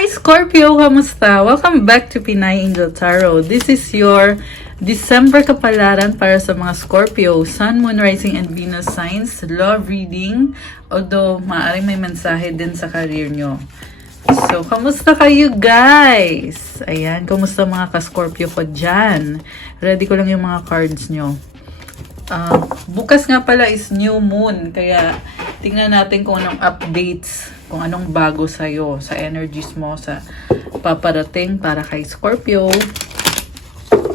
Hi Scorpio! Kamusta? Welcome back to Pinay Angel Tarot. This is your December kapalaran para sa mga Scorpio, Sun, Moon, Rising, and Venus signs. Love reading, although maaaring may mensahe din sa career nyo. So, kamusta kayo guys? Ayan, kamusta mga ka-Scorpio ko dyan? Ready ko lang yung mga cards nyo. Bukas nga pala is new moon, kaya tingnan natin kung anong updates, kung anong bago sa'yo, sa energies mo, sa paparating para kay Scorpio.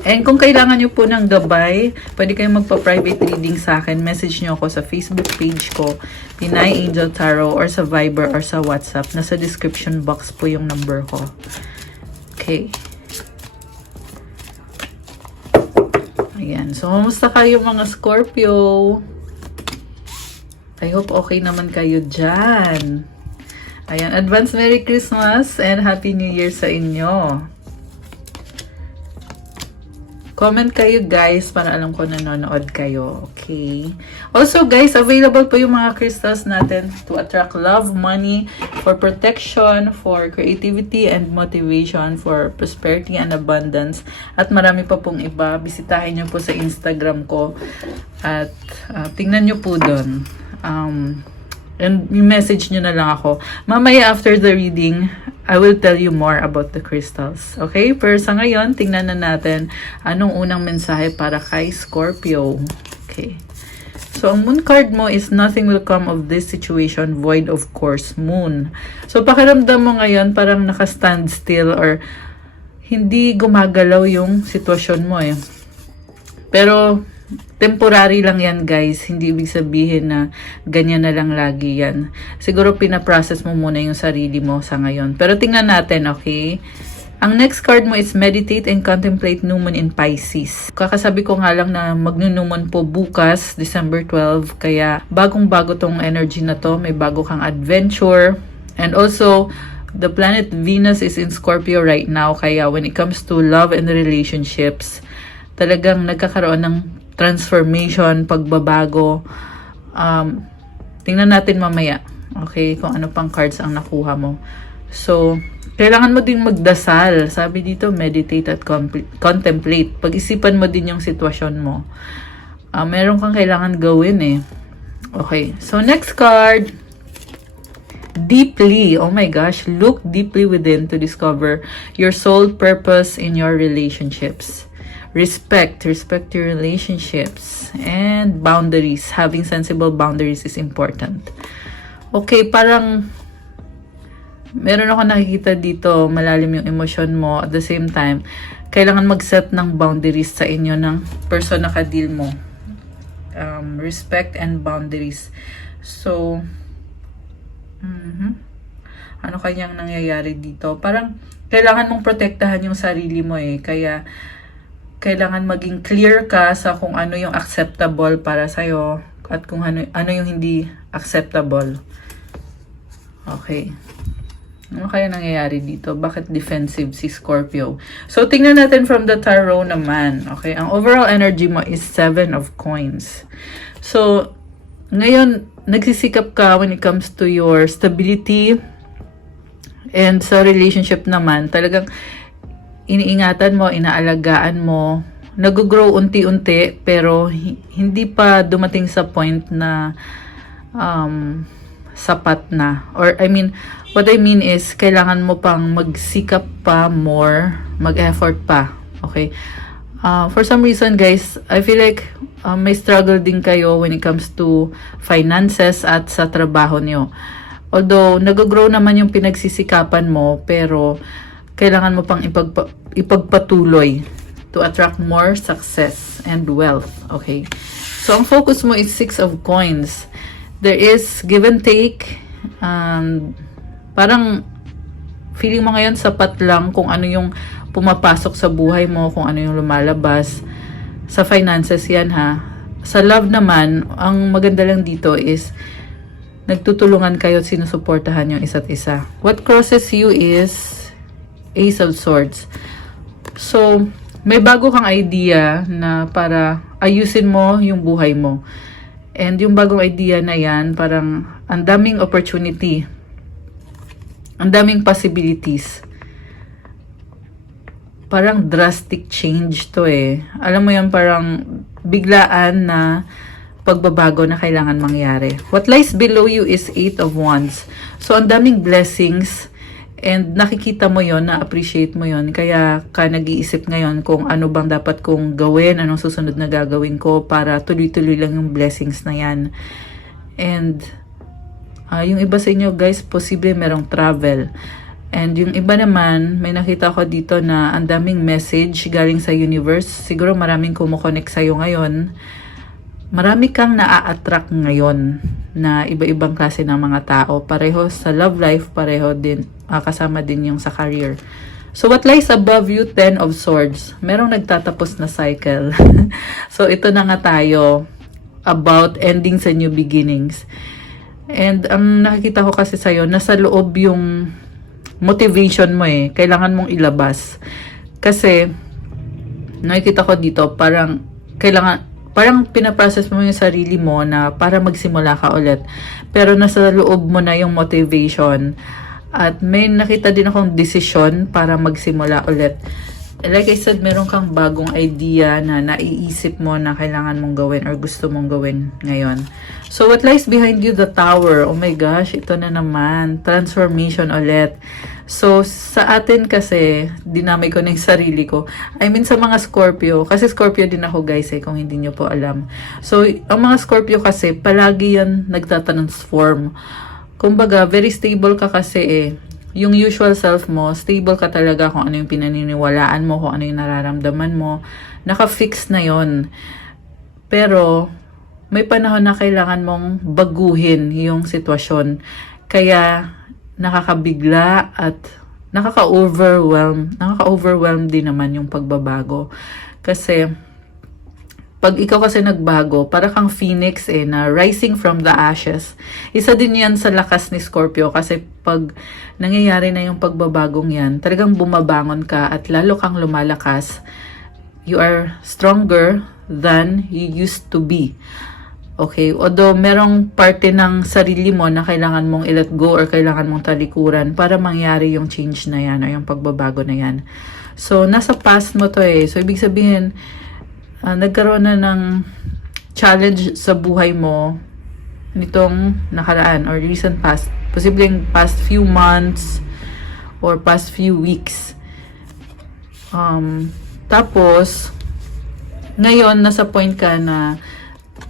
And kung kailangan nyo po ng gabay, pwede kayong magpa-private reading sa akin. Message nyo ako sa Facebook page ko, Pinay Angel Tarot, or sa Viber or sa WhatsApp. Nasa description box po yung number ko. Okay. Ayan. So, kumusta kayo mga Scorpio? I hope okay naman kayo dyan. Ayan. Advance Merry Christmas and Happy New Year sa inyo. Comment kayo guys para alam ko nanonood kayo. Okay. Also guys, available po yung mga crystals natin to attract love, money, for protection, for creativity and motivation, for prosperity and abundance. At marami pa pong iba. Bisitahin nyo po sa Instagram ko. At tingnan nyo po doon. And message nyo na lang ako. Mamaya after the reading, I will tell you more about the crystals. Okay? Pero sa ngayon, tingnan na natin anong unang mensahe para kay Scorpio. Okay. So, ang moon card mo is nothing will come of this situation, void of course, moon. So, pakiramdam mo ngayon parang naka-stand still or hindi gumagalaw yung sitwasyon mo eh. Pero, temporary lang yan guys. Hindi ibig sabihin na ganyan na lang lagi yan. Siguro pinaprocess mo muna yung sarili mo sa ngayon. Pero tingnan natin, okay? Ang next card mo is meditate and contemplate new moon in Pisces. Kakasabi ko nga lang na magnunuman po bukas, December 12. Kaya bagong-bago tong energy na to. May bago kang adventure. And also, the planet Venus is in Scorpio right now. Kaya when it comes to love and relationships, talagang nagkakaroon ng transformation, pagbabago. Tingnan natin mamaya. Okay, kung ano pang cards ang nakuha mo. So, kailangan mo din magdasal. Sabi dito, meditate at contemplate. Pag-isipan mo din yung sitwasyon mo. Meron kang kailangan gawin eh. Okay, so next card. Deeply. Oh my gosh, look deeply within to discover your soul purpose in your relationships. Respect your relationships, and boundaries. Having sensible boundaries is important. Okay, parang meron ako nakikita dito, malalim yung emosyon mo. At the same time, kailangan mag-set ng boundaries sa inyo ng person na ka-deal mo. Respect and boundaries. So, ano kanyang nangyayari dito? Parang kailangan mong protektahan yung sarili mo eh. Kaya kailangan maging clear ka sa kung ano yung acceptable para sa'yo at kung ano yung hindi acceptable. Okay. Ano kaya nangyayari dito? Bakit defensive si Scorpio? So, tingnan natin from the tarot naman. Okay. Ang overall energy mo is 7 of coins. So, ngayon, nagsisikap ka when it comes to your stability and sa relationship naman, talagang iniingatan mo, inaalagaan mo, nag-grow unti-unti, pero hindi pa dumating sa point na sapat na. Or, what I mean is, kailangan mo pang magsikap pa more, mag-effort pa. Okay? For some reason, guys, I feel like may struggle din kayo when it comes to finances at sa trabaho nyo. Although, nag-grow naman yung pinagsisikapan mo, pero kailangan mo pang ipagpatuloy to attract more success and wealth. Okay. So, ang focus mo is 6 of coins. There is give and take. Parang feeling mo ngayon sapat lang kung ano yung pumapasok sa buhay mo, kung ano yung lumalabas. Sa finances yan ha. Sa love naman, ang maganda lang dito is nagtutulungan kayo at sinusuportahan yung isa't isa. What crosses you is Ace of Swords. So, may bago kang idea na para ayusin mo yung buhay mo. And yung bagong idea na yan, parang ang daming opportunity Ang daming possibilities. Parang drastic change to eh. Alam mo yan, parang biglaan na pagbabago na kailangan mangyari. What lies below you is 8 of Wands. So, ang daming blessings and nakikita mo yon, na-appreciate mo yon. Kaya ka nag-iisip ngayon kung ano bang dapat kong gawin, anong susunod na gagawin ko para tuloy-tuloy lang yung blessings na yan. And yung iba sa inyo guys, posible merong travel. And yung iba naman, may nakita ko dito na ang daming message galing sa universe. Siguro maraming kumukonect sa'yo ngayon. Marami kang naa-attract ngayon na iba-ibang klase ng mga tao. Pareho sa love life, pareho din, kasama din yung sa career. So what lies above you, 10 of Swords. Merong nagtatapos na cycle. So ito na nga tayo about endings and new beginnings. And ang nakikita ko kasi sa'yo, nasa loob yung motivation mo eh. Kailangan mong ilabas. Kasi, nakikita ko dito, parang pinaprocess mo yung sarili mo na para magsimula ka ulit. Pero nasa loob mo na yung motivation. At may nakita din akong desisyon para magsimula ulit. Like I said, meron kang bagong idea na naiisip mo na kailangan mong gawin or gusto mong gawin ngayon. So, what lies behind you? The Tower. Oh my gosh, ito na naman. Transformation ulit. So, sa atin kasi, dinamay ko na yung sarili ko. I mean, sa mga Scorpio. Kasi Scorpio din ako guys eh, kung hindi nyo po alam. So, ang mga Scorpio kasi, palagi yan nagtatransform. Kumbaga, very stable ka kasi eh. Yung usual self mo, stable ka talaga kung ano yung pinaniniwalaan mo, kung ano yung nararamdaman mo. Naka-fix na yon. Pero, may panahon na kailangan mong baguhin yung sitwasyon. Kaya, nakakabigla at nakaka-overwhelm. Nakaka-overwhelm din naman yung pagbabago. Kasi, pag ikaw kasi nagbago, para kang phoenix eh, na rising from the ashes. Isa din yan sa lakas ni Scorpio kasi pag nangyayari na yung pagbabagong yan, talagang bumabangon ka at lalo kang lumalakas. You are stronger than you used to be. Okay, although merong parte ng sarili mo na kailangan mong i-let go or kailangan mong talikuran para mangyari yung change na yan or yung pagbabago na yan. So, nasa past mo to eh. So, ibig sabihin, nagkaroon na ng challenge sa buhay mo nitong nakaraan or recent past. Posibleng past few months or past few weeks. Tapos, ngayon, nasa point ka na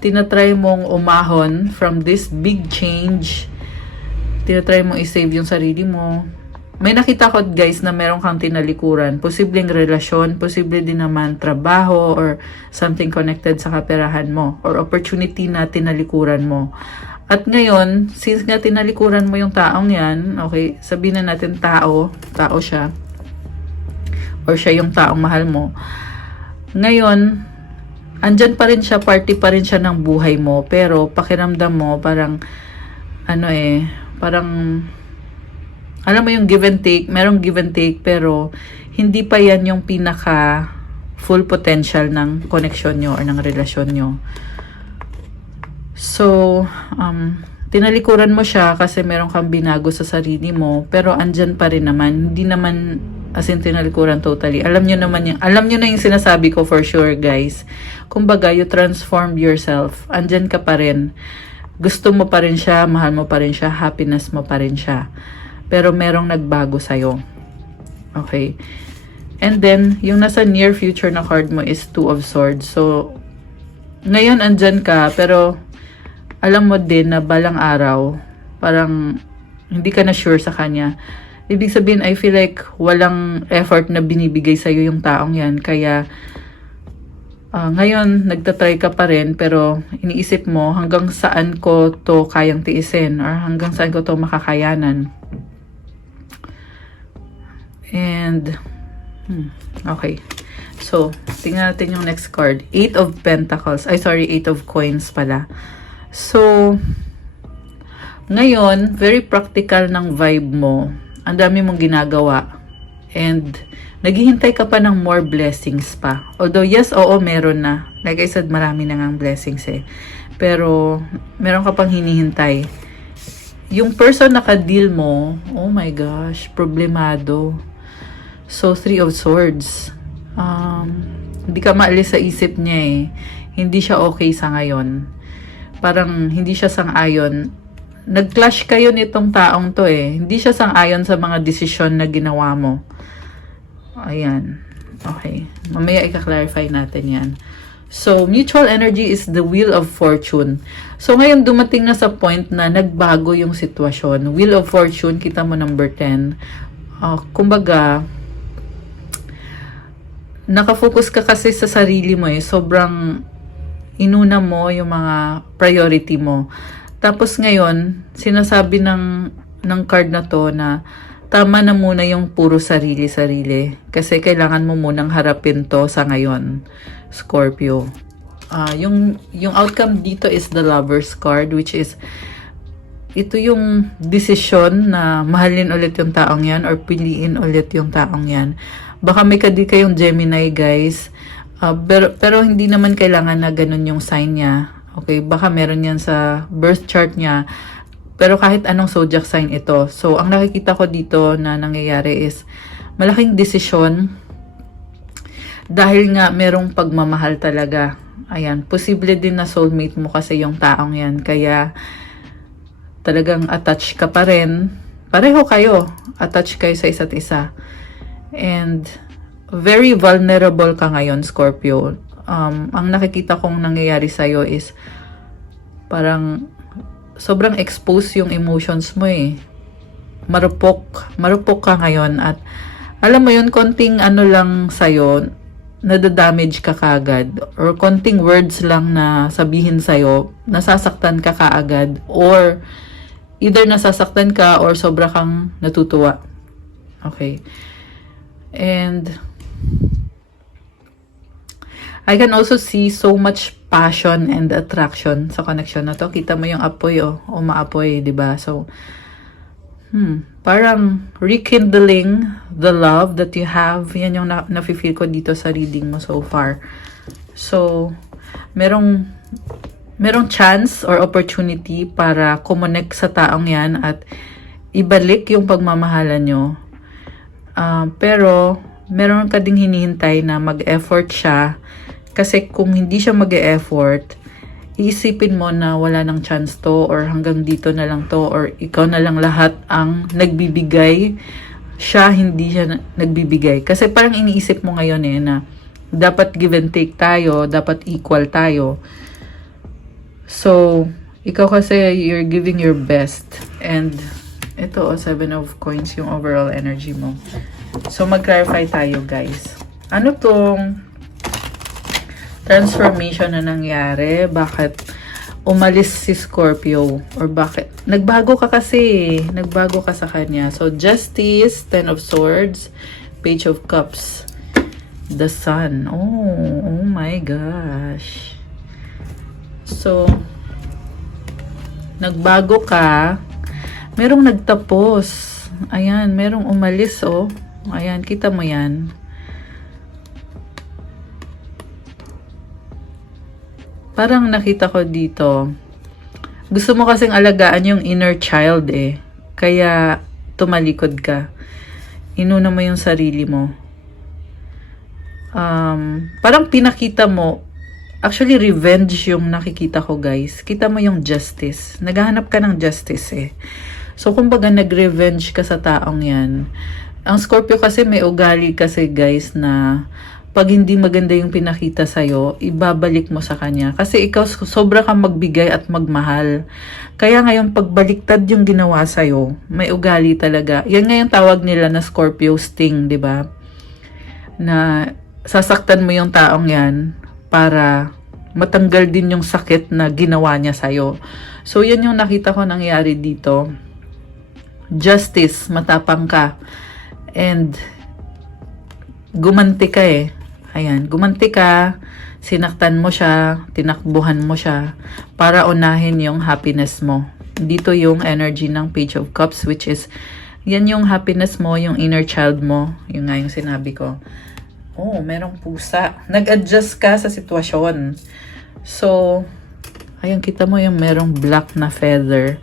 tinatry mong umahon from this big change. Tinatry mong i-save yung sarili mo. May nakita ko guys na meron kang tinalikuran. Posibleng relasyon, posible din naman trabaho or something connected sa kaperahan mo or opportunity na tinalikuran mo. At ngayon, since nga tinalikuran mo yung taong yan, okay, sabihin na natin tao siya or siya yung taong mahal mo. Ngayon, andyan pa rin siya, party pa rin siya ng buhay mo, pero pakiramdam mo parang parang alam mo yung give and take, merong give and take, pero hindi pa yan yung pinaka full potential ng connection nyo or ng relasyon nyo. So, tinalikuran mo siya kasi meron kang binago sa sarili mo, pero andyan pa rin naman, hindi naman as in tinalikuran totally. Alam nyo na yung sinasabi ko for sure guys. Kumbaga, you transformed yourself. Andyan ka pa rin. Gusto mo pa rin siya, mahal mo pa rin siya, happiness mo pa rin siya. Pero merong nagbago sa'yo. Okay. And then, yung nasa near future na card mo is 2 of Swords. So, ngayon andyan ka, pero alam mo din na balang araw, parang hindi ka na sure sa kanya. Ibig sabihin, I feel like walang effort na binibigay sa'yo yung taong yan. Kaya, ngayon, nagtatry ka pa rin, pero iniisip mo hanggang saan ko to kayang tiisin or hanggang saan ko to makakayanan. And, okay. So, tingnan natin yung next card. 8 of Pentacles. Ay, sorry, 8 of Coins pala. So, ngayon, very practical ng vibe mo. Ang dami mong ginagawa. And, naghihintay ka pa ng more blessings pa. Although, yes, oo, meron na. Like I said, marami na ngang blessings eh. Pero, meron ka pang hinihintay. yung person na ka-deal mo, oh my gosh, problemado. So, 3 of Swords. Hindi ka maalis sa isip niya eh. Hindi siya okay sa ngayon. Parang hindi siya sang-ayon. Nag-clash kayo nitong taong to eh. Hindi siya sang-ayon sa mga desisyon na ginawa mo. Ayan. Okay. Mamaya i-clarify natin yan. So, mutual energy is the wheel of fortune. So, ngayon dumating na sa point na nagbago yung sitwasyon. Wheel of fortune, kita mo number 10. Kumbaga, nakafocus ka kasi sa sarili mo eh. Sobrang inuna mo yung mga priority mo. Tapos ngayon, sinasabi ng card na to na tama na muna yung puro sarili-sarili. Kasi kailangan mo munang harapin to sa ngayon, Scorpio. Yung outcome dito is the Lover's card, which is ito yung decision na mahalin ulit yung taong yan or piliin ulit yung taong yan. Baka may kayong Gemini, guys. Pero hindi naman kailangan na ganun yung sign niya. Okay, baka meron yan sa birth chart niya. Pero kahit anong zodiac sign ito. So, ang nakikita ko dito na nangyayari is malaking desisyon dahil nga merong pagmamahal talaga. Ayan, posible din na soulmate mo kasi yung taong yan. Kaya talagang attached ka pa rin. Pareho kayo. Attached kayo sa isa't isa. And very vulnerable ka ngayon, Scorpio. Ang nakikita kong nangyayari sa'yo is parang sobrang exposed yung emotions mo eh. Marupok ka ngayon at alam mo yun, konting ano lang sa'yo, nadadamage ka kaagad or konting words lang na sabihin sa'yo, nasasaktan ka kaagad or either nasasaktan ka or sobra kang natutuwa. Okay. And I can also see so much passion and attraction sa connection na to. Kita mo yung apoy, umaapoy, diba? So, parang rekindling the love that you have. Yan yung nafe-feel ko dito sa reading mo so far. So, merong chance or opportunity para kumonek sa taong yan at ibalik yung pagmamahalan nyo. Pero, meron ka ding hinihintay na mag-effort siya. Kasi kung hindi siya mag-e-effort, iisipin mo na wala nang chance to or hanggang dito na lang to or ikaw na lang lahat ang nagbibigay. Siya hindi siya nagbibigay. Kasi parang iniisip mo ngayon eh na dapat give and take tayo, dapat equal tayo. So, ikaw kasi you're giving your best. And ito 7 of coins yung overall energy mo. So, mag-clarify tayo guys. Ano tong transformation na nangyari? Bakit umalis si Scorpio? Or bakit? Nagbago ka kasi. Nagbago ka sa kanya. So, Justice, 10 of Swords, Page of Cups, the Sun. Oh my gosh. So, nagbago ka. Merong nagtapos. Ayan, merong umalis oh. Ayan, kita mo yan. Parang nakita ko dito, gusto mo kasing alagaan yung inner child eh. Kaya tumalikod ka. Inuna mo yung sarili mo. Parang pinakita mo, actually revenge yung nakikita ko guys. Kita mo yung justice. Naghahanap ka ng justice eh. So kumbaga nag-revenge ka sa taong yan. Ang Scorpio kasi may ugali kasi guys na pag hindi maganda yung pinakita sa'yo, ibabalik mo sa kanya. Kasi ikaw sobra kang magbigay at magmahal. Kaya ngayon pagbaliktad yung ginawa sa'yo, may ugali talaga. Yan ngayon tawag nila na Scorpio sting, di ba? Na sasaktan mo yung taong yan para matanggal din yung sakit na ginawa niya sa'yo. So yan yung nakita ko nangyari dito. Justice, matapang ka. And gumanti ka eh. Ayan, gumanti ka, sinaktan mo siya, tinakbuhan mo siya, para unahin yung happiness mo. Dito yung energy ng Page of Cups, which is, yan yung happiness mo, yung inner child mo. Yung nga yung sinabi ko. Oh, merong pusa. Nag-adjust ka sa sitwasyon. So, ayun, kita mo yung merong black na feather.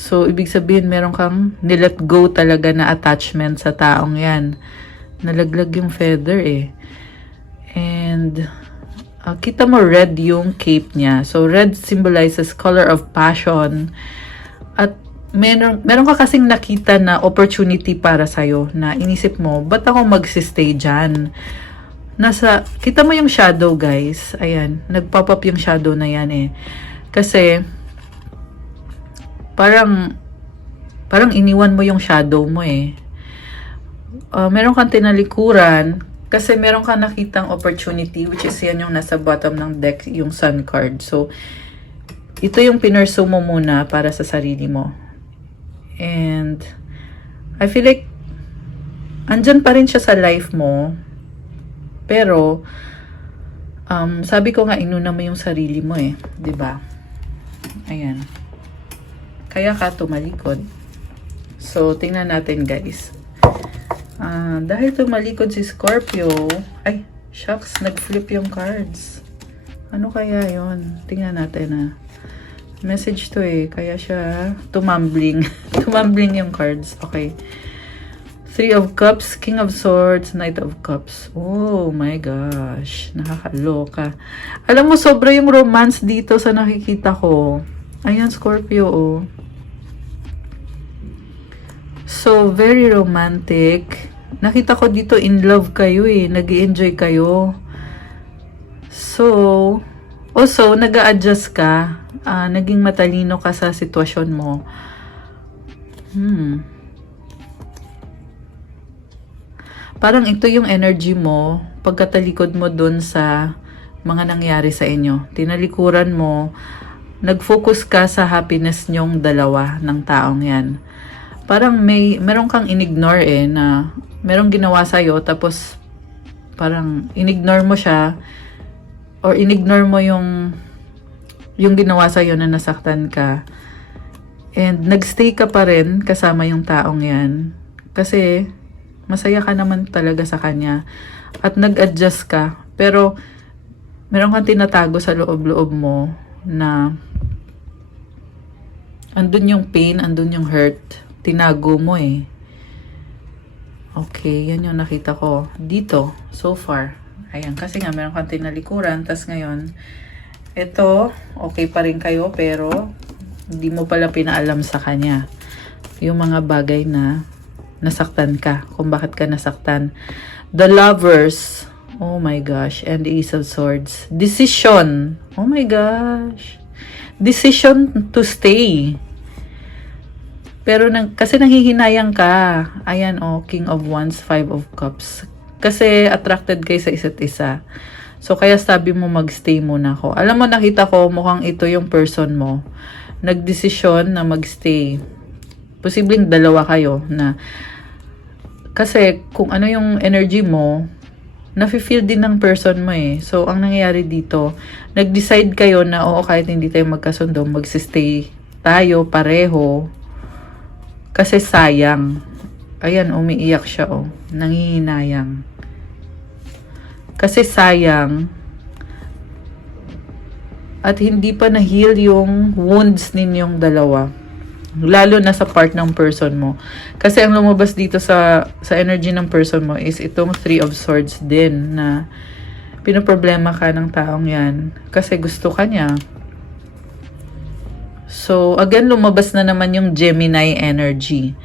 So, ibig sabihin, meron kang nilet go talaga na attachment sa taong yan. Nalaglag yung feather eh. And, kita mo red yung cape niya. So, red symbolizes color of passion. At, meron ka kasing nakita na opportunity para sa'yo na inisip mo, ba't ako magsistay dyan? Kita mo yung shadow, guys. Ayan, nagpop up yung shadow na yan eh. Kasi, parang iniwan mo yung shadow mo eh. Meron kang tinalikuran kasi meron kang nakitang opportunity, which is yan yung nasa bottom ng deck, yung sun card. So, ito yung pinursu mo muna para sa sarili mo. And, I feel like, andyan pa rin siya sa life mo. Pero, sabi ko nga, inuna mo yung sarili mo eh. 'Di ba? Ayan. Kaya ka tumalikod. So, tingnan natin guys. Dahil tumalikod si Scorpio, ay, shucks, nag-flip yung cards. Ano kaya yon? Tingnan natin Message to eh, kaya siya tumambling. Tumambling yung cards. Okay. 3 of Cups, King of Swords, Knight of Cups. Oh my gosh, nakakaloka. Alam mo, sobra yung romance dito sa nakikita ko. Ayan, Scorpio, oh. So, very romantic. Nakita ko dito in love kayo eh. Nag-i-enjoy kayo. So, also, nag-a-adjust ka. Naging matalino ka sa sitwasyon mo. Parang ito yung energy mo pagkatalikod mo dun sa mga nangyari sa inyo. Tinalikuran mo, nag-focus ka sa happiness nyong dalawa ng taong yan. Parang meron kang inignore eh, na merong ginawa sa'yo, tapos parang inignore mo siya, or inignore mo yung ginawa sa'yo na nasaktan ka. And nagstay ka pa rin kasama yung taong yan. Kasi masaya ka naman talaga sa kanya. At nag-adjust ka. Pero meron kang tinatago sa loob-loob mo na andun yung pain, andun yung hurt. Tinago mo eh. Okay, yan yung nakita ko dito so far. Ayan, kasi nga meron kang tinalikuran, tas ngayon ito, okay pa rin kayo, pero hindi mo pala pinaalam sa kanya yung mga bagay na nasaktan ka, kung bakit ka nasaktan. The Lovers, oh my gosh, and the Ace of Swords. Decision, oh my gosh, decision to stay. Pero kasi nanghihinayang ka. Ayan, oh, King of Wands, 5 of Cups. Kasi attracted kayo sa isa't isa. So, kaya sabi mo magstay muna ako. Alam mo, nakita ko mukhang ito yung person mo. Nagdesisyon na magstay. Posibleng dalawa kayo na. Kasi kung ano yung energy mo, nafe-feel din ng person mo eh. So, ang nangyayari dito, nag-decide kayo na oo, kahit hindi tayo magkasundo, magsistay tayo pareho. Kasi sayang. Ayan, umiiyak siya, oh. Nangihinayang. Kasi sayang. At hindi pa na-heal yung wounds ninyong dalawa. Lalo na sa part ng person mo. Kasi ang lumabas dito sa energy ng person mo is itong 3 of Swords din na pinoproblema ka ng taong yan. Kasi gusto ka niya. So, again, lumabas na naman yung Gemini energy.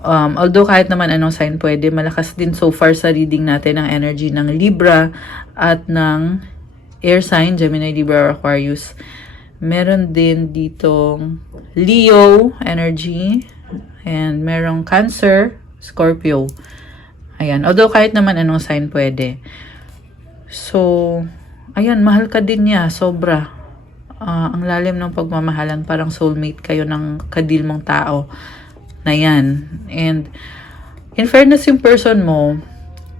Although kahit naman anong sign pwede, malakas din so far sa reading natin ang energy ng Libra at ng air sign, Gemini, Libra, or Aquarius. Meron din ditong Leo energy and merong Cancer, Scorpio. Ayan, although kahit naman anong sign pwede. So, ayan, mahal ka din niya, sobra. Ang lalim ng pagmamahalan, parang soulmate kayo ng kadil mong tao na yan. And in fairness, yung person mo,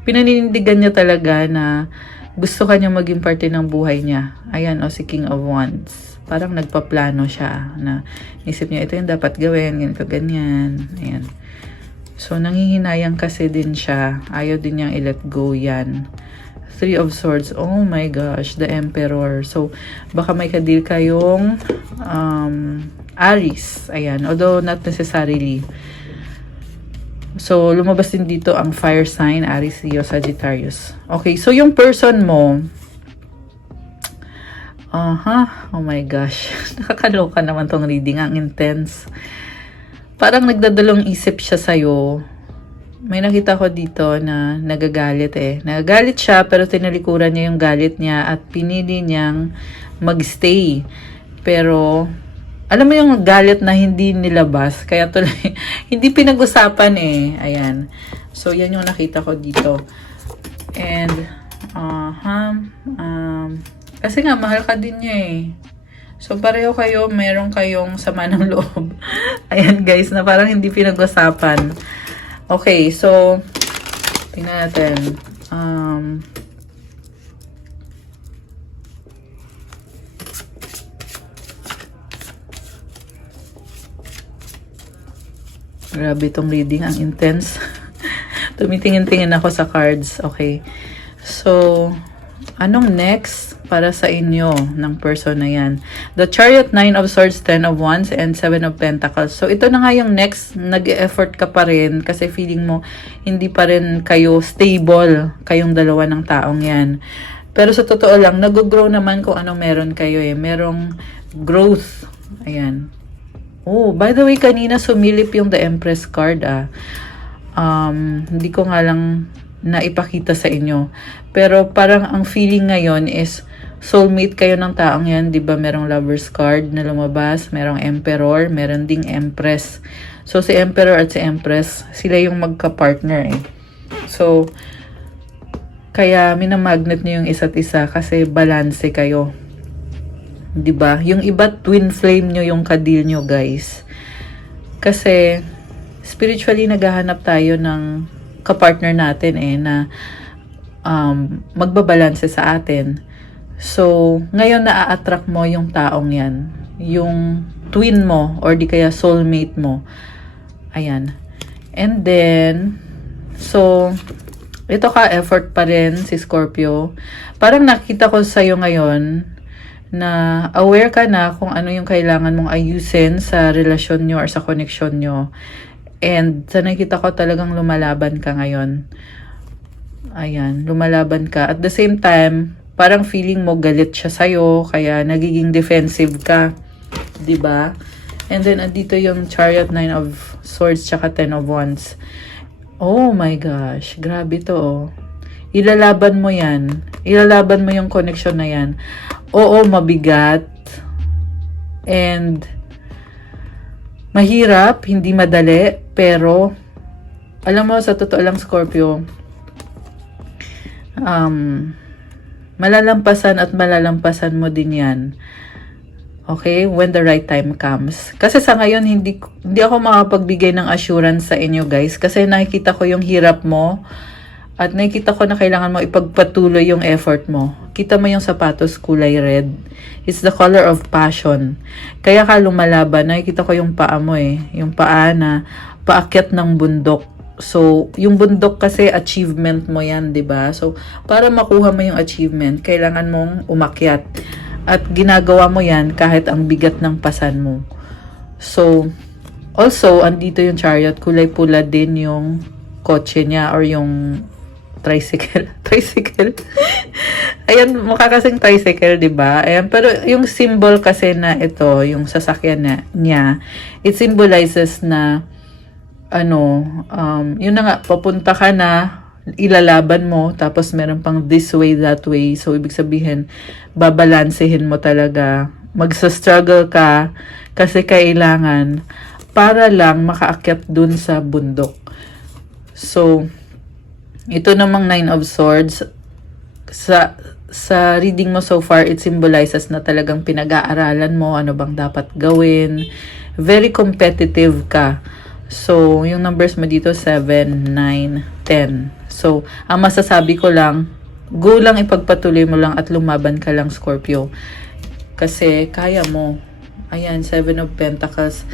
pinaninindigan niya talaga na gusto ka niya maging parte ng buhay niya. Ayan, o si King of Wands. Parang nagpaplano siya na isip niya, ito yung dapat gawin, ganito, ganyan. Ayan. So, nanghihinayang kasi din siya. Ayaw din niyang i-let go yan. 3 of Swords. Oh my gosh, the Emperor. So, baka may kadil kayong Aries. Ayan. Although not necessarily. So, lumabas din dito ang fire sign, Aries, Leo, Sagittarius. Okay, so yung person mo, oh my gosh, nakakaloka naman tong reading, ang intense. Parang nagdadalong isip siya sa'yo. May nakita ko dito na nagagalit eh. Nagagalit siya, pero tinalikuran niya yung galit niya at pinili niyang magstay. Pero, alam mo yung galit na hindi nilabas, kaya tuloy, hindi pinag-usapan eh. Ayan. So, yan yung nakita ko dito. And, kasi nga, mahal ka din niya eh. So, pareho kayo, meron kayong sama ng loob. Ayan guys, na parang hindi pinag-usapan. Okay, so, tingnan natin. Grabe itong reading, ang intense. Tumitingin-tingin ako sa cards. Okay. So, anong next para sa inyo ng person na yan? The Chariot, 9 of Swords, 10 of Wands, and 7 of Pentacles. So, ito na nga yung next. Nag-e-effort ka pa rin kasi feeling mo hindi pa rin kayo stable, kayong dalawa ng taong yan. Pero sa totoo lang, nag-grow naman kung anong meron kayo eh. Merong growth. Ayan. Oh, by the way, kanina sumilip yung The Empress card hindi ko nga lang naipakita sa inyo. Pero parang ang feeling ngayon is soulmate kayo ng taong yan. Diba merong Lover's card na lumabas, merong Emperor, meron ding Empress. So si Emperor at si Empress, sila yung magka-partner eh. So, kaya minamagnet nyo yung isa't isa kasi balanse kayo. 'Di ba? Yung iba twin flame nyo yung kadil nyo, guys. Kasi spiritually naghahanap tayo ng kapartner natin eh na magbabalanse sa atin. So, ngayon na-attract mo yung taong yan, yung twin mo or di kaya soulmate mo. Ayan. And then so ito ka effort pa rin si Scorpio. Parang nakita ko sa iyo ngayon na aware ka na kung ano yung kailangan mong ayusin sa relasyon nyo or sa connection nyo. And sa nakita ko talagang lumalaban ka ngayon. Ayan, lumalaban ka. At the same time, parang feeling mo galit siya sa'yo, kaya nagiging defensive ka. 'Di ba? And then, andito yung Chariot, 9 of Swords, tsaka 10 of Wands. Oh my gosh, grabe to oh. Ilalaban mo yan. Ilalaban mo yung connection na yan. Oo, mabigat. And mahirap, hindi madali. Pero, alam mo, sa totoo lang, Scorpio, malalampasan at malalampasan mo din yan. Okay? When the right time comes. Kasi sa ngayon, hindi ako makapagbigay ng assurance sa inyo, guys. Kasi nakikita ko yung hirap mo. At nakikita ko na kailangan mo ipagpatuloy yung effort mo. Kita mo yung sapatos kulay red. It's the color of passion. Kaya ka lumalaban. Nakikita ko yung paa mo eh. Yung paa na paakyat ng bundok. So, yung bundok kasi achievement mo yan, 'di ba? So, para makuha mo yung achievement, kailangan mong umakyat. At ginagawa mo yan kahit ang bigat ng pasan mo. So, also, andito yung Chariot. Kulay pula din yung kotse niya or yung tricycle. Tricycle. Ayan, mukha kasing tricycle, 'di ba? Ayan, pero yung symbol kasi na ito, yung sasakyan niya, it symbolizes na yun na nga, papunta ka na, ilalaban mo, tapos meron pang this way, that way. So, ibig sabihin, babalansehin mo talaga. Magsa-struggle ka kasi kailangan para lang makaakyat dun sa bundok. So, ito namang 9 of Swords, sa reading mo so far, it symbolizes na talagang pinag-aaralan mo ano bang dapat gawin. Very competitive ka. So, yung numbers mo dito, 7, 9, 10. So, ang masasabi ko lang, go lang, ipagpatuloy mo lang at lumaban ka lang, Scorpio. Kasi kaya mo. Ayan, 7 of Pentacles.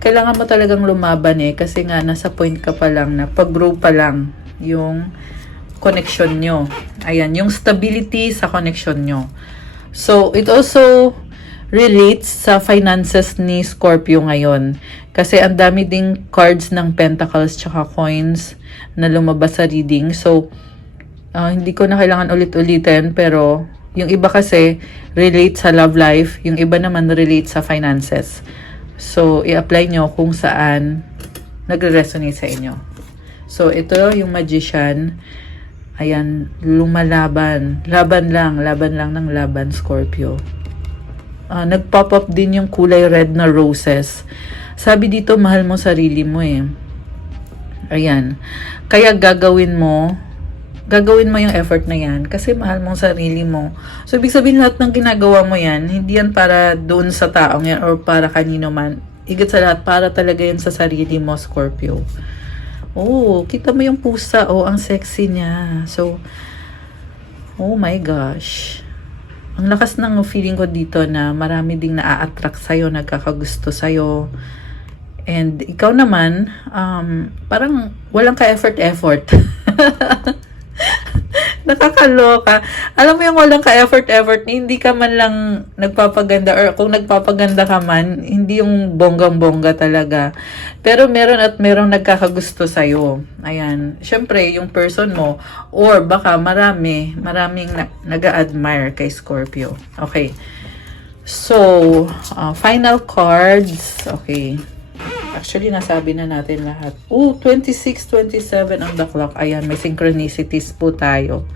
Kailangan mo talagang lumaban eh. Kasi nga, nasa point ka pa lang na pag-grow pa lang yung connection nyo. Ayan, yung stability sa connection nyo. So, it also relates sa finances ni Scorpio ngayon. Kasi ang dami ding cards ng pentacles tsaka coins na lumabas sa reading. So, hindi ko na kailangan ulit-ulitin, pero yung iba kasi relate sa love life, yung iba naman relate sa finances. So, i-apply nyo kung saan nagre-resonate sa inyo. So, ito yung Magician. Ayan, lumalaban. Laban lang ng laban, Scorpio. Nag-pop up din yung kulay red na roses. Sabi dito, mahal mo sarili mo eh. Ayan. Kaya gagawin mo yung effort na yan kasi mahal mong sarili mo. So, ibig sabihin lahat ng ginagawa mo yan, hindi yan para doon sa taong yan or para kanino man. Higit sa lahat, para talaga yan sa sarili mo, Scorpio. Oh, kita mo yung pusa. Oh, ang sexy niya. So, oh my gosh. Ang lakas ng feeling ko dito na marami ding na-attract sa'yo, nagkakagusto sa'yo. And ikaw naman, parang walang ka-effort. Nakakaloka. Alam mo yung walang ka-effort, hindi ka man lang nagpapaganda, or kung nagpapaganda ka man, hindi yung bonggang-bongga talaga. Pero merong nagkakagusto sa'yo. Ayan. Syempre, yung person mo, or baka maraming nag-a-admire kay Scorpio. Okay. So, final cards. Okay. Actually, nasabi na natin lahat. 26, 27 on the clock. Ayan, may synchronicities po tayo.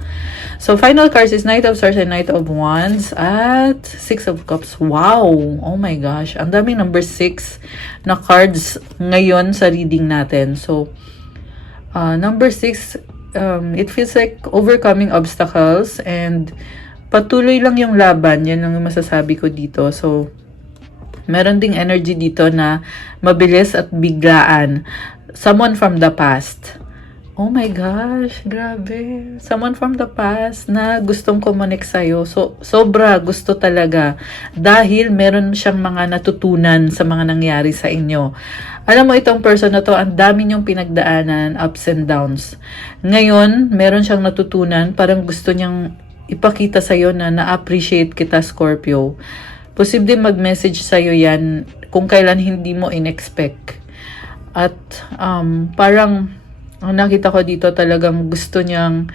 So, final cards is Knight of Swords and Knight of Wands at Six of Cups. Wow! Oh my gosh. Ang daming number 6 na cards ngayon sa reading natin. So, number 6, it feels like overcoming obstacles and patuloy lang yung laban. Yan lang yung masasabi ko dito. So, meron ding energy dito na mabilis at biglaan. Someone from the past. Oh my gosh, grabe. Someone from the past na gustong kumonek sa'yo. So, sobra gusto talaga. Dahil meron siyang mga natutunan sa mga nangyari sa inyo. Alam mo, itong person na to, ang dami niyong pinagdaanan, ups and downs. Ngayon, meron siyang natutunan. Parang gusto niyang ipakita sa'yo na na-appreciate kita, Scorpio. Posible mag-message sa'yo yan kung kailan hindi mo in-expect. At parang ang nakita ko dito talagang gusto niyang,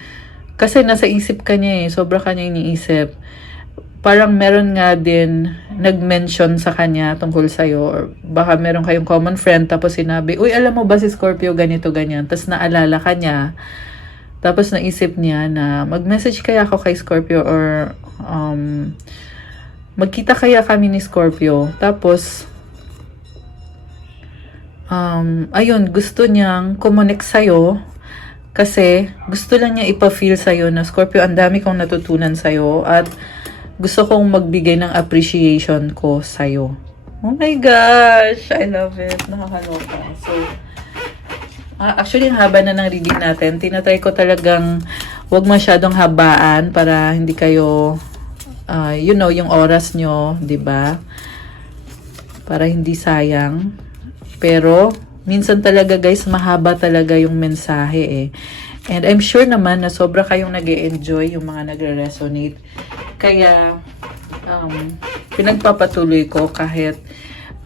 kasi nasa isip ka niya eh, sobra ka niya iniisip. Parang meron nga din nag-mention sa kanya tungkol sa'yo, or baka meron kayong common friend tapos sinabi, uy, alam mo ba si Scorpio ganito, ganyan. Tapos naalala ka niya. Tapos naisip niya na mag-message kaya ako kay Scorpio, or magkita kaya kami ni Scorpio. Tapos, ayun, gusto niyang kumonek sa'yo kasi gusto lang niya ipa-feel sa'yo na, Scorpio, ang dami kong natutunan sa'yo at gusto kong magbigay ng appreciation ko sa'yo. Oh my gosh! I love it. Nakakaloka. So, actually, ang haba na ng reading natin. Tinatry ko talagang wag masyadong habaan para hindi kayo yung oras nyo, 'di ba? Para hindi sayang. Pero minsan talaga guys, mahaba talaga yung mensahe eh. And I'm sure naman na sobra kayong nag-e-enjoy yung mga nagre-resonate. Kaya pinagpapatuloy ko kahit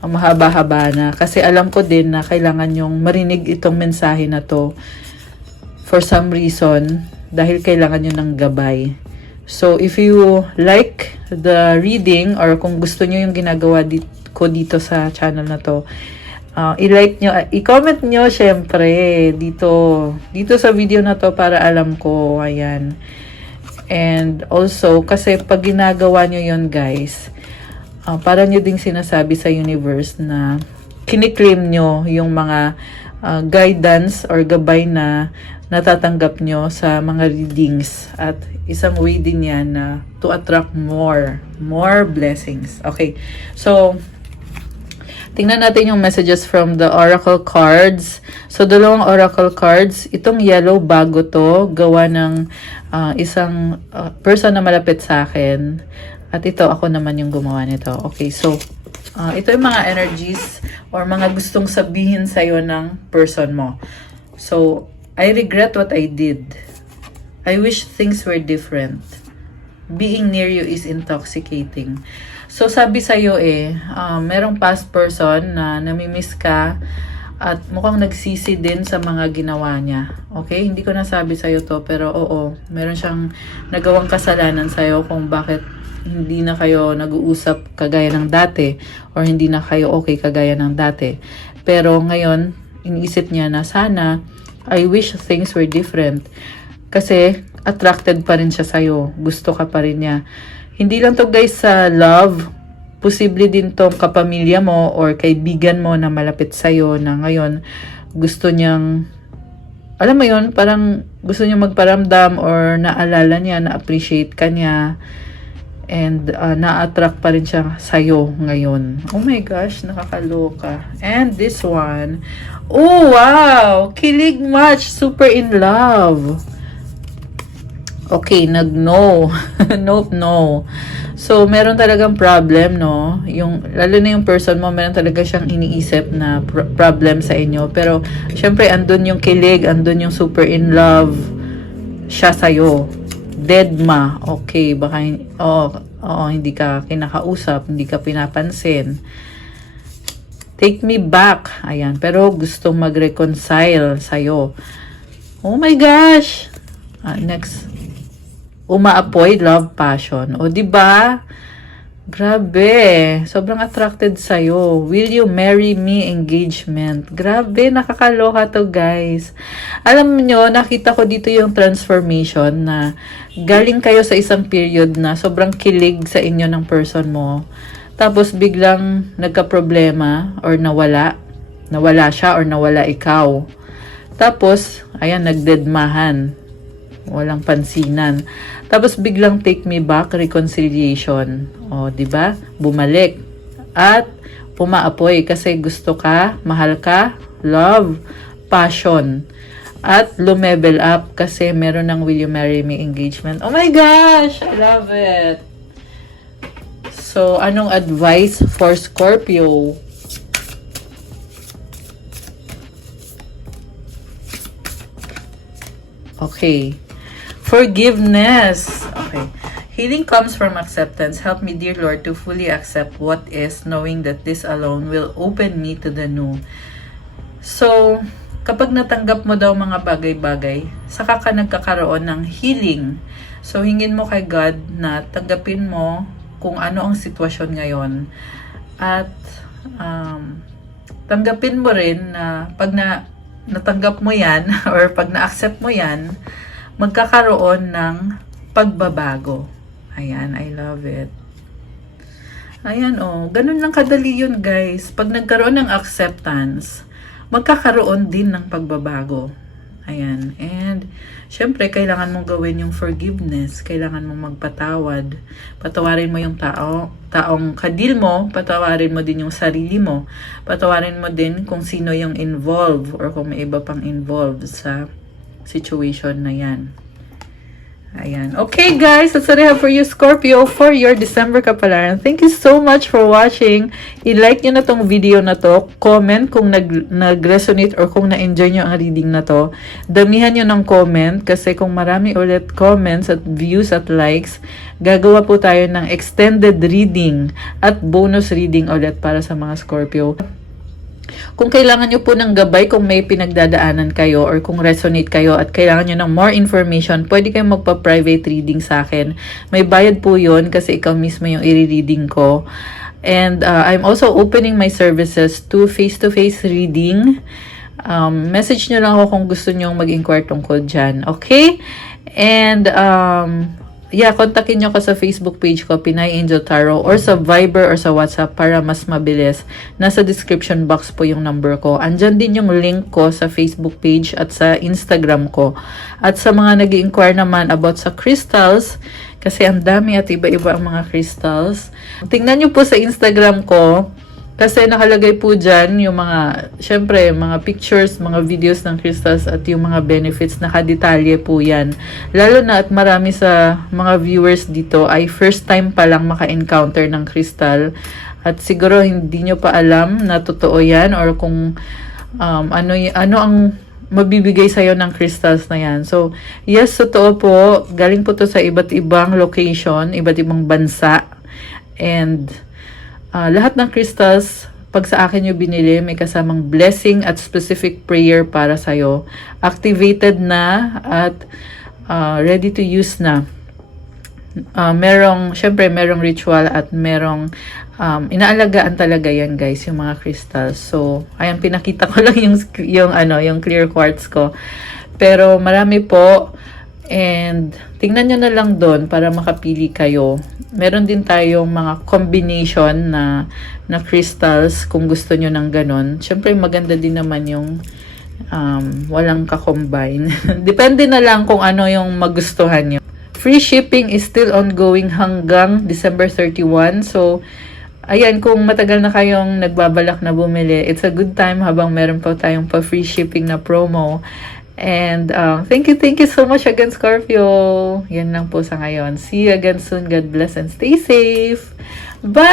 mahaba-haba na, kasi alam ko din na kailangan yung marinig itong mensahe na to for some reason, dahil kailangan nyo ng gabay. So, if you like the reading or kung gusto nyo yung ginagawa ko dito sa channel na to, i-like nyo, i-comment nyo syempre dito sa video na to para alam ko. Ayan. And also, kasi pag ginagawa nyo yon guys, para nyo ding sinasabi sa universe na kiniklaim nyo yung mga guidance or gabay na natatanggap nyo sa mga readings, at isang way din yan na to attract more blessings. Okay, so tingnan natin yung messages from the oracle cards. So, dalawang oracle cards. Itong yellow, bago to, gawa ng isang person na malapit sa akin. At ito, ako naman yung gumawa nito. Okay, so ito yung mga energies or mga gustong sabihin sa'yo ng person mo. So, I regret what I did. I wish things were different. Being near you is intoxicating. So, sabi sa'yo merong past person na namimiss ka at mukhang nagsisi din sa mga ginawa niya. Okay? Hindi ko nasabi sa'yo to, pero oo, meron siyang nagawang kasalanan sa'yo kung bakit hindi na kayo nag-uusap kagaya ng dati or hindi na kayo okay kagaya ng dati. Pero ngayon, iniisip niya na sana, I wish things were different. Kasi, attracted pa rin siya sa'yo. Gusto ka pa rin niya. Hindi lang to guys sa love, posible din tong kapamilya mo or kaibigan mo na malapit sa'yo na ngayon gusto niyang, alam mo yun, parang gusto niya magparamdam or naalala niya, na-appreciate ka niya and na-attract pa rin siya sa'yo ngayon. Oh my gosh, nakakaloka. And this one, oh wow, kilig match, super in love. Okay, nag-no. Nope, no. So, meron talagang problem, no? Lalo na yung person mo, meron talaga siyang iniisip na problem sa inyo. Pero, syempre, andun yung kilig, andun yung super in love siya sa'yo. Deadma. Okay, baka, hindi ka kinakausap, hindi ka pinapansin. Take me back. Ayan, pero gustong mag-reconcile sa'yo. Oh my gosh! Next. Umaapoy, love, passion. O, diba? Grabe. Sobrang attracted sa'yo. Will you marry me? Engagement. Grabe, nakakaloka to, guys. Alam nyo, nakita ko dito yung transformation na galing kayo sa isang period na sobrang kilig sa inyo ng person mo. Tapos, biglang nagka-problema or nawala. Nawala siya or nawala ikaw. Tapos, ayan, nagdedmahan. Walang pansinan. Tapos biglang take me back, reconciliation. O, di ba? Bumalik. At umaapoy kasi gusto ka, mahal ka, love, passion. At lumevel up kasi meron ng will you marry me engagement. Oh my gosh! I love it! So, anong advice for Scorpio? Okay. Forgiveness. Okay. Healing comes from acceptance. Help me, dear Lord, to fully accept what is, knowing that this alone will open me to the new. So, kapag natanggap mo daw mga bagay-bagay, saka ka nagkakaroon ng healing. So, hingin mo kay God na tanggapin mo kung ano ang sitwasyon ngayon. At, tanggapin mo rin na pag natanggap mo yan, or pag na-accept mo yan, magkakaroon ng pagbabago. Ayan, I love it. Ayan, ganun lang kadali yun, guys. Pag nagkaroon ng acceptance, magkakaroon din ng pagbabago. Ayan, and syempre, kailangan mong gawin yung forgiveness. Kailangan mong magpatawad. Patawarin mo yung taong kadil mo, patawarin mo din yung sarili mo. Patawarin mo din kung sino yung involved or kung may iba pang involved sa situation na yan. Ayan. Okay, guys. That's what I have for you, Scorpio, for your December kapalaran. Thank you so much for watching. I-like nyo na tong video na to. Comment kung nag-resonate or kung na-enjoy nyo ang reading na to. Damihan nyo ng comment kasi kung marami ulit comments at views at likes, gagawa po tayo ng extended reading at bonus reading ulit para sa mga Scorpio. Kung kailangan nyo po ng gabay, kung may pinagdadaanan kayo or kung resonate kayo at kailangan nyo ng more information, pwede kayong magpa-private reading sa akin. May bayad po yun kasi ikaw mismo yung i-reading ko. And I'm also opening my services to face-to-face reading. Message nyo lang ako kung gusto nyo mag-inquire tungkol dyan. Okay? And kontakin nyo ko sa Facebook page ko, Pinay Angel Tarot, or sa Viber or sa WhatsApp para mas mabilis. Nasa description box po yung number ko. Andyan din yung link ko sa Facebook page at sa Instagram ko. At sa mga nag-i-inquire naman about sa crystals, kasi ang dami at iba-iba ang mga crystals. Tingnan nyo po sa Instagram ko, kasi nakalagay po dyan yung mga, syempre, mga pictures, mga videos ng crystals at yung mga benefits, nakadetalye po yan. Lalo na at marami sa mga viewers dito ay first time pa lang maka-encounter ng crystal. At siguro hindi nyo pa alam na totoo yan or kung ano ang mabibigay sa'yo ng crystals na yan. So, yes, totoo po. Galing po to sa iba't ibang location, iba't ibang bansa. And lahat ng crystals, pag sa akin yung binili, may kasamang blessing at specific prayer para sa'yo. Activated na at ready to use na. Syempre merong ritual at merong inaalagaan talaga yan guys, yung mga crystals. So, ayan, pinakita ko lang yung clear quartz ko. Pero marami po. And tingnan nyo na lang doon para makapili kayo. Meron din tayong mga combination na crystals kung gusto nyo ng ganun. Syempre maganda din naman yung walang ka-combine. Depende na lang kung ano yung magustuhan nyo. Free shipping is still ongoing hanggang December 31. So, ayan, kung matagal na kayong nagbabalak na bumili, it's a good time habang meron pa tayong pa-free shipping na promo. And thank you so much again, Scorpio. Yan lang po sa ngayon. See you again soon. God bless and stay safe. Bye!